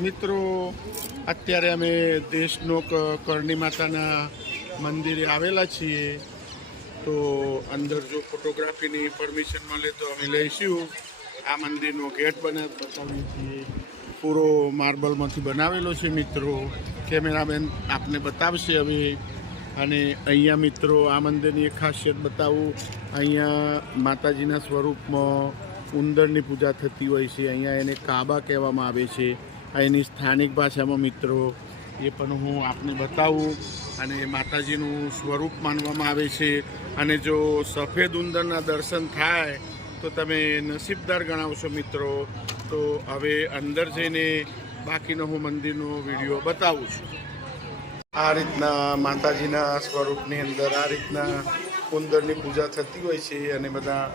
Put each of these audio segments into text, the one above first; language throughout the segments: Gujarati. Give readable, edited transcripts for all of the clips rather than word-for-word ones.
મિત્રો અત્યારે અમે દેશનો કરણી માતાના મંદિરે આવેલા છીએ, તો અંદર જો ફોટોગ્રાફીની પરમિશન મળે તો અમે લઈશું. આ મંદિરનો ગેટ બતાવીએ છીએ, પૂરો માર્બલમાંથી બનાવેલો છે મિત્રો. કેમેરામેન આપને બતાવશે હવે. અને અહીંયા મિત્રો આ મંદિરની એક ખાસિયત બતાવું. અહીંયા માતાજીના સ્વરૂપમાં ઉંદરની પૂજા થતી હોય છે. અહીંયા એને કાબા કહેવામાં આવે છે અહીંની સ્થાનિક ભાષામાં મિત્રો. એ પણ હું આપને બતાવું. અને માતાજીનું સ્વરૂપ માનવામાં આવે છે. અને જો સફેદ ઉંદરના દર્શન થાય તો તમે નસીબદાર ગણાવશો મિત્રો. તો હવે અંદર જઈને બાકીનો હું મંદિરનો વિડીયો બતાવું છું. આ રીતના માતાજીના સ્વરૂપની અંદર આ રીતના ઉંદરની પૂજા થતી હોય છે અને બધા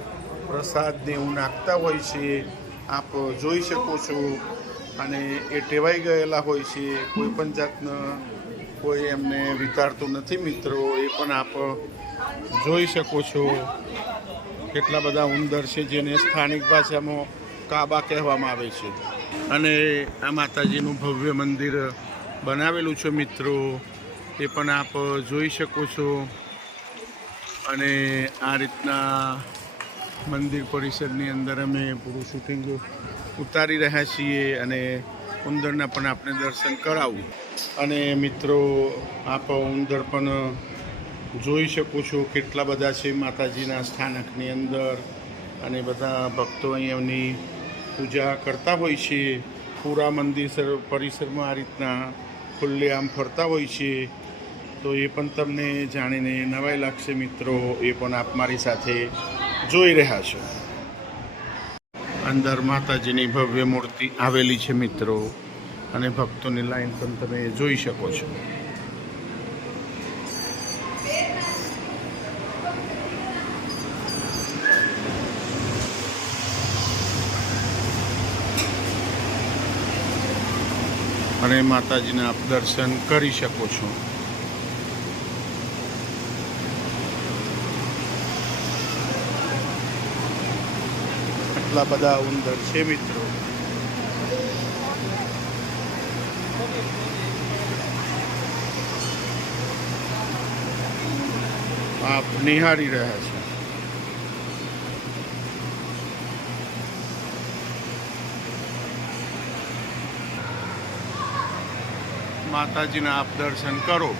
પ્રસાદને એવું નાખતા હોય છે, આપ જોઈ શકો છો. અને એ ટેવાઈ ગયેલા હોય છે, કોઈ પણ જાતના કોઈ એમને વિતારતું નથી મિત્રો. એ પણ આપ જોઈ શકો છો. કેટલા બધા ઉંદર છે જેને સ્થાનિક ભાષામાં કાબા કહેવામાં આવે છે. અને આ માતાજીનું ભવ્ય મંદિર બનાવેલું છે મિત્રો, એ પણ આપ જોઈ શકો છો. અને આ રીતના મંદિર પરિસરની અંદર અમે પૂરું શૂટિંગ ઉતારી રહ્યા છીએ અને ઉંદરના પણ આપણે દર્શન કરાવું. અને મિત્રો આપ ઉંદર પણ જોઈ શકો છો કેટલા બધા છે માતાજીના સ્થાનકની અંદર. અને બધા ભક્તો અહીંયાની પૂજા કરતા હોય છે. પૂરા મંદિર પરિસરમાં આ રીતના ખુલ્લેઆમ ફરતા હોય છે. તો એ પણ તમને જાણીને નવાઈ લાગશે મિત્રો. એ પણ આપ મારી સાથે જોઈ રહ્યા છો. અંદર માતાજીની ભવ્ય મૂર્તિ આવેલી છે મિત્રો. અને ભક્તોની લાઈન પણ તમે જોઈ શકો છો. અને માતાજીના આપ દર્શન કરી શકો છો. આટલા બધા ઉંદર છે મિત્રો. આપ નિહાળી રહ્યા છો. માતાજીના આપ દર્શન કરો.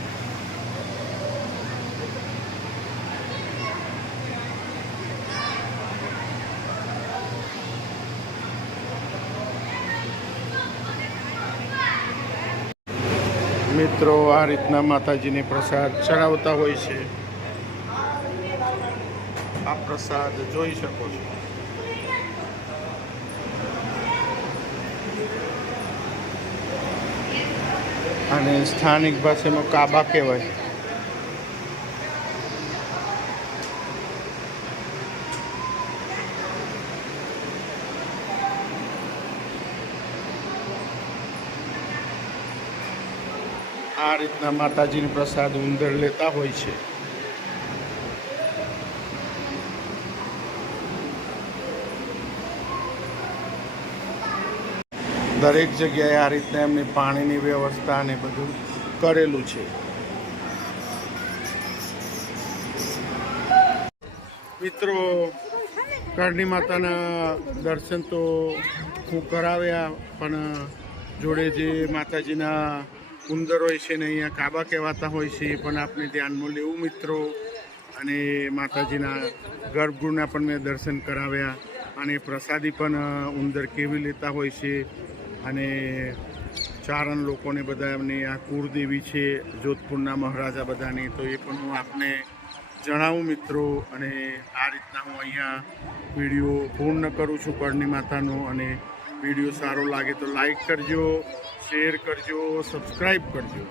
મિત્રો આ રીતના માતાજીને પ્રસાદ ચડાવતા હોય છે. આ પ્રસાદ જોઈ શકો છો. અને સ્થાનિક ભાષામાં કાબા કહેવાય. આ રીતના માતાજીનો પ્રસાદ ઉંદર લેતા હોય છે. દરેક જગ્યાએ આ રીતના એમની પાણીની વ્યવસ્થા ને બધું કરેલું છે. મિત્રો કરણી માતાના દર્શન તો હું કરાવ્યા, પણ જોડે જે માતાજીના ઉંદર હોય છે ને અહીંયા કાબા કહેવાતા હોય છે એ પણ આપણે ધ્યાનમાં લેવું મિત્રો. અને માતાજીના ગર્ભગૃહના પણ મેં દર્શન કરાવ્યા. અને પ્રસાદી પણ ઉંદર કેવી લેતા હોય છે. અને ચારણ લોકોને બધા એમની આ કુળદેવી છે જોધપુરના મહારાજા બધાની, તો એ પણ હું આપને જણાવું મિત્રો. અને આ રીતના હું અહીંયા વિડીયો પૂર્ણ કરું છું કરણી માતાનો. અને વિડીયો સારો લાગે તો લાઈક કરજો, શેર કરજો, સબસ્ક્રાઈબ કરજો.